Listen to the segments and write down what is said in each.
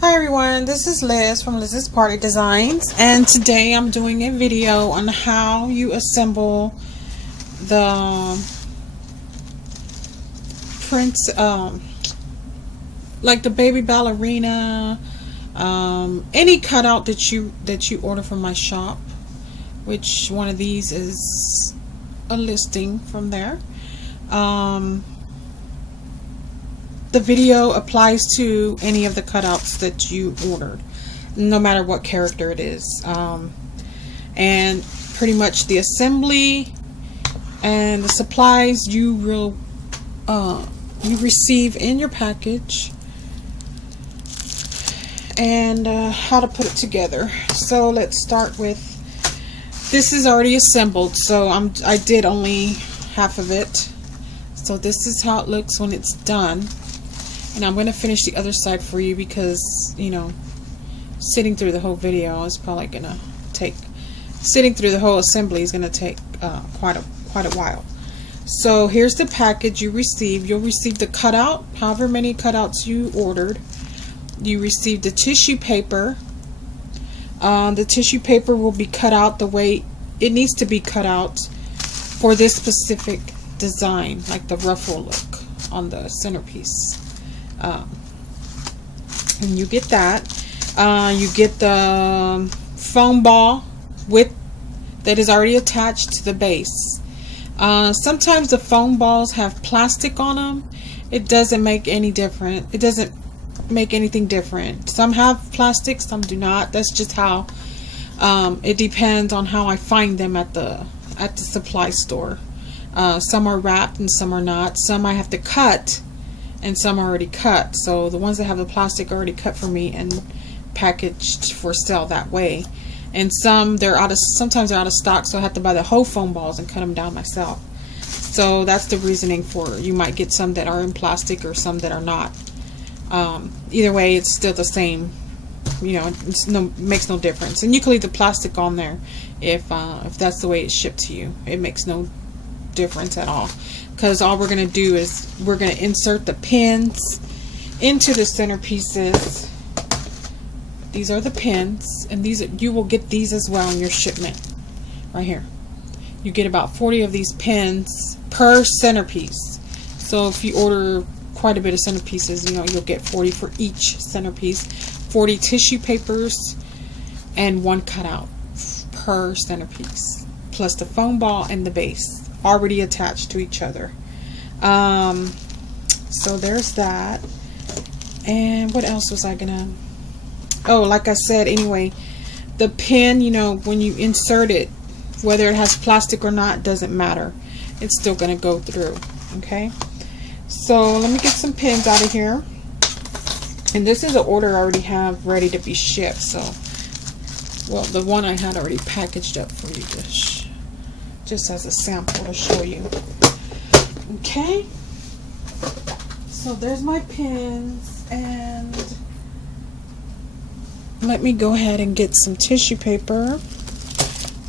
Hi everyone, this is Liz from Liz's Party Designs, and today I'm doing a video on how you assemble the prints, like the baby ballerina, any cutout that you order from my shop, which one of these is a listing from there. The video applies to any of the cutouts that you ordered, no matter what character it is, and pretty much the assembly and the supplies you receive in your package, and how to put it together. So let's start with, this is already assembled, so I did only half of it. So this is how it looks when it's done. And I'm going to finish the other side for you because, you know, sitting through the whole video is probably going to take, sitting through the whole assembly is going to take quite a while. So here's the package you receive. You'll receive the cutout, however many cutouts you ordered. You receive the tissue paper. The tissue paper will be cut out the way it needs to be cut out for this specific design, like the ruffle look on the centerpiece. And you get that. You get the foam ball that is already attached to the base. Sometimes the foam balls have plastic on them. It doesn't make any different. It doesn't make anything different. Some have plastic, some do not. That's just how. It depends on how I find them at the supply store. Some are wrapped and some are not. Some I have to cut, and some are already cut. So the ones that have the plastic are already cut for me and packaged for sale that way. And sometimes they're out of stock, so I have to buy the whole foam balls and cut them down myself. So that's the reasoning for, you might get some that are in plastic or some that are not. Either way, it's still the same. You know, makes no difference. And you can leave the plastic on there if that's the way it's shipped to you. It makes no difference at all, because all we're going to do is we're going to insert the pins into the centerpieces. These are the pins, and you will get these as well in your shipment right here. You get about 40 of these pins per centerpiece. So if you order quite a bit of centerpieces, you know, you'll get 40 for each centerpiece, 40 tissue papers, and 1 cutout per centerpiece, plus the foam ball and the base already attached to each other. So there's that. And what else was I gonna, oh, like I said, anyway, the pin, you know, when you insert it, whether it has plastic or not, doesn't matter. It's still gonna go through. Okay, so let me get some pins out of here. And this is an order I already have ready to be shipped. So, well, the one I had already packaged up for you to just as a sample to show you. Okay, so there's my pins, and let me go ahead and get some tissue paper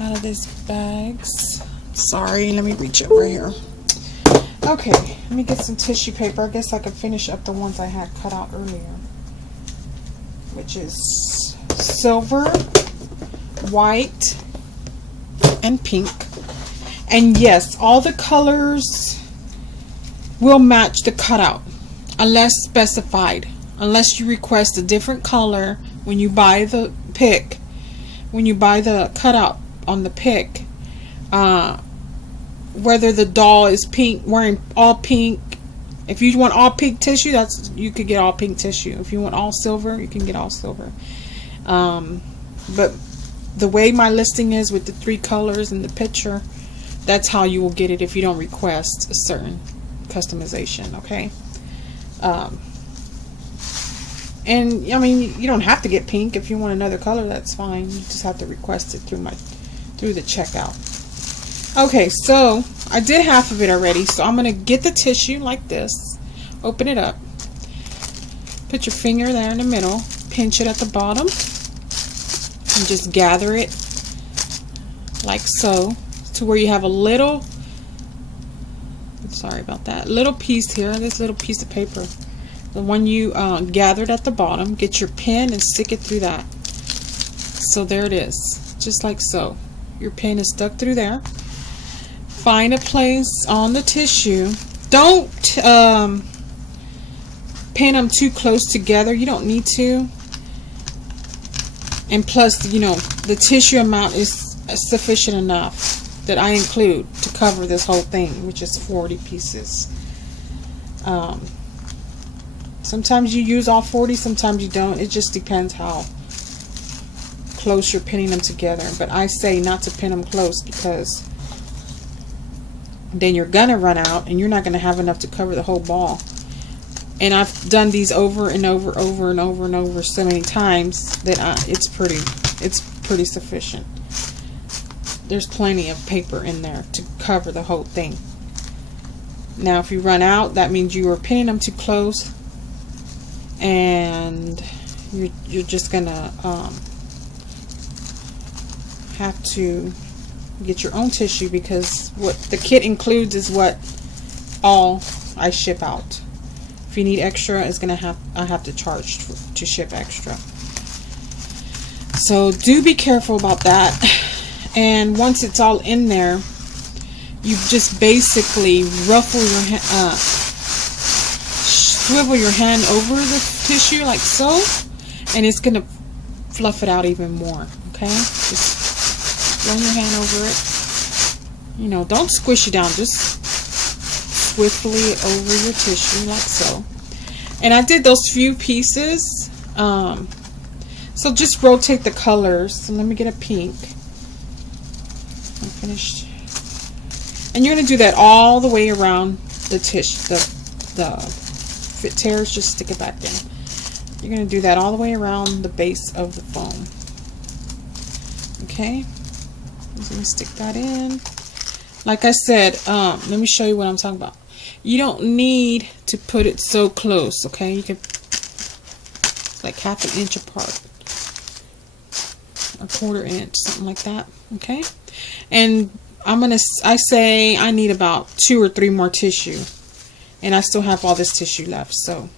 out of these bags. Sorry, let me reach over here. Okay, let me get some tissue paper. I guess I could finish up the ones I had cut out earlier, which is silver, white, and pink. And yes, all the colors will match the cutout unless specified. Unless you request a different color when you buy the pick, when you buy the cutout on the pick, whether the doll is pink, wearing all pink. If you want all pink tissue, you could get all pink tissue. If you want all silver, you can get all silver. But the way my listing is with the 3 colors in the picture, that's how you will get it if you don't request a certain customization. Okay. And I mean, you don't have to get pink. If you want another color, that's fine. You just have to request it through the checkout. Okay, so I did half of it already, so I'm gonna get the tissue like this, open it up, put your finger there in the middle, pinch it at the bottom, and just gather it like so, to where you have a little, sorry about that, little piece here, this little piece of paper the one you gathered at the bottom. Get your pin and stick it through that. So there it is, just like so. Your pin is stuck through there. Find a place on the tissue. Don't pin them too close together. You don't need to. And plus, you know, the tissue amount is sufficient enough that I include to cover this whole thing, which is 40 pieces. Sometimes you use all 40, sometimes you don't. It just depends how close you're pinning them together. But I say not to pin them close, because then you're gonna run out and you're not gonna have enough to cover the whole ball. And I've done these over and over so many times that it's pretty sufficient. There's plenty of paper in there to cover the whole thing. Now if you run out, that means you are pinning them too close, and you're just gonna have to get your own tissue, because what the kit includes is what all I ship out. If you need extra, it's gonna I have to charge to ship extra. So do be careful about that. And once it's all in there, you just basically ruffle your hand, swivel your hand over the tissue like so, and it's gonna fluff it out even more. Okay, just run your hand over it. You know, don't squish it down, just swiftly over your tissue like so. And I did those few pieces, so just rotate the colors. So let me get a pink. I'm finished. And you're going to do that all the way around the tissue. If it tears, just stick it back in. You're going to do that all the way around the base of the foam. Okay, let me stick that in. Like I said, let me show you what I'm talking about. You don't need to put it so close, okay? You can, like, half an inch apart, a quarter inch, something like that, okay? And I say I need about 2 or 3 more tissue, and I still have all this tissue left. So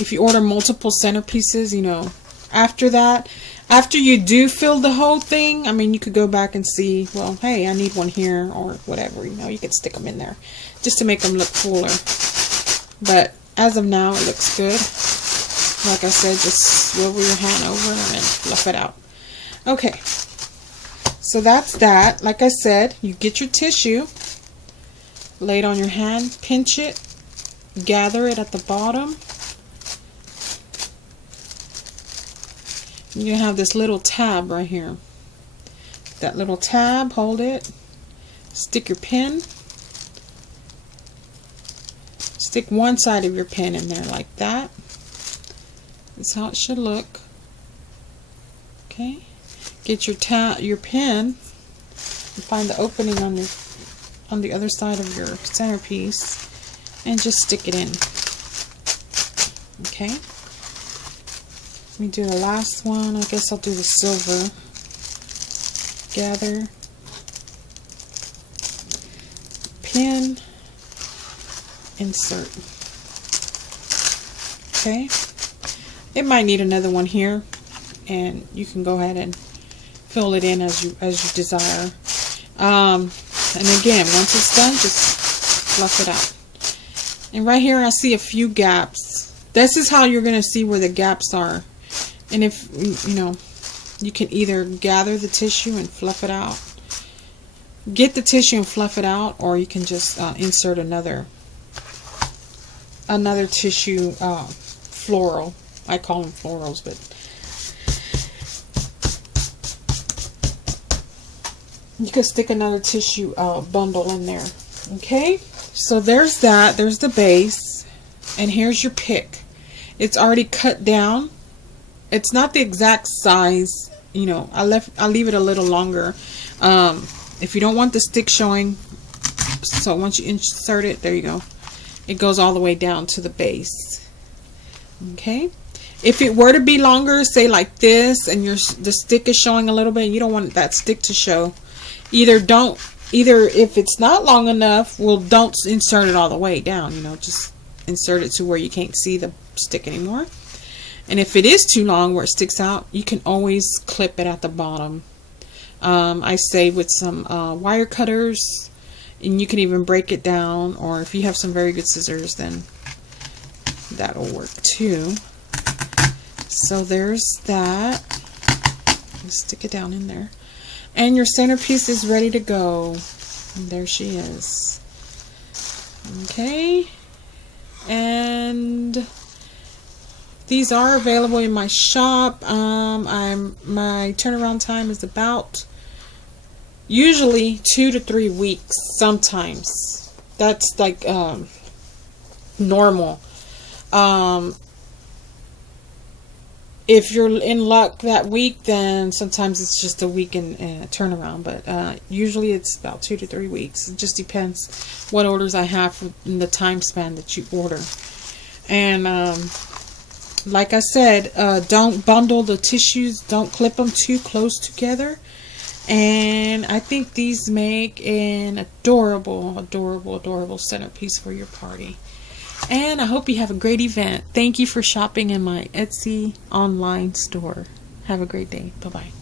if you order multiple centerpieces, you know, after that, after you do fill the whole thing, I mean, you could go back and see, well, hey, I need one here or whatever, you know, you could stick them in there just to make them look fuller. But as of now, it looks good. Like I said, just swivel your hand over them and fluff it out. Okay, so that's that. Like I said, you get your tissue, lay it on your hand, pinch it, gather it at the bottom. You have this little tab right here. That little tab, hold it, stick your pin, stick one side of your pin in there like that. That's how it should look. Okay, get your pin and find the opening on the other side of your centerpiece and just stick it in. Okay. Let me do the last one. I guess I'll do the silver. Gather, pin, insert. Okay. It might need another one here, and you can go ahead and fill it in as you desire. And again, once it's done, just fluff it out. And right here, I see a few gaps. This is how you're going to see where the gaps are. And if, you know, you can either gather the tissue and fluff it out, get the tissue and fluff it out, or you can just insert another tissue floral. I call them florals, but you can stick another tissue bundle in there. Okay, so there's that. There's the base, and here's your pick. It's already cut down. It's not the exact size, you know. I leave it a little longer if you don't want the stick showing. So once you insert it, there you go. It goes all the way down to the base. Okay. If it were to be longer, say like this, and the stick is showing a little bit, you don't want that stick to show. Either if it's not long enough, well, don't insert it all the way down. You know, just insert it to where you can't see the stick anymore. And if it is too long where it sticks out, you can always clip it at the bottom. I say with some wire cutters, and you can even break it down, or if you have some very good scissors, then that'll work too. So there's that. Stick it down in there. And your centerpiece is ready to go. And there she is. Okay. And these are available in my shop. My turnaround time is about usually 2 to 3 weeks. Sometimes that's like normal. If you're in luck that week, then sometimes it's just a week in turnaround. But usually it's about 2 to 3 weeks. It just depends what orders I have in the time span that you order. And like I said, don't bundle the tissues. Don't clip them too close together. And I think these make an adorable, adorable, adorable centerpiece for your party. And I hope you have a great event. Thank you for shopping in my Etsy online store. Have a great day. Bye-bye.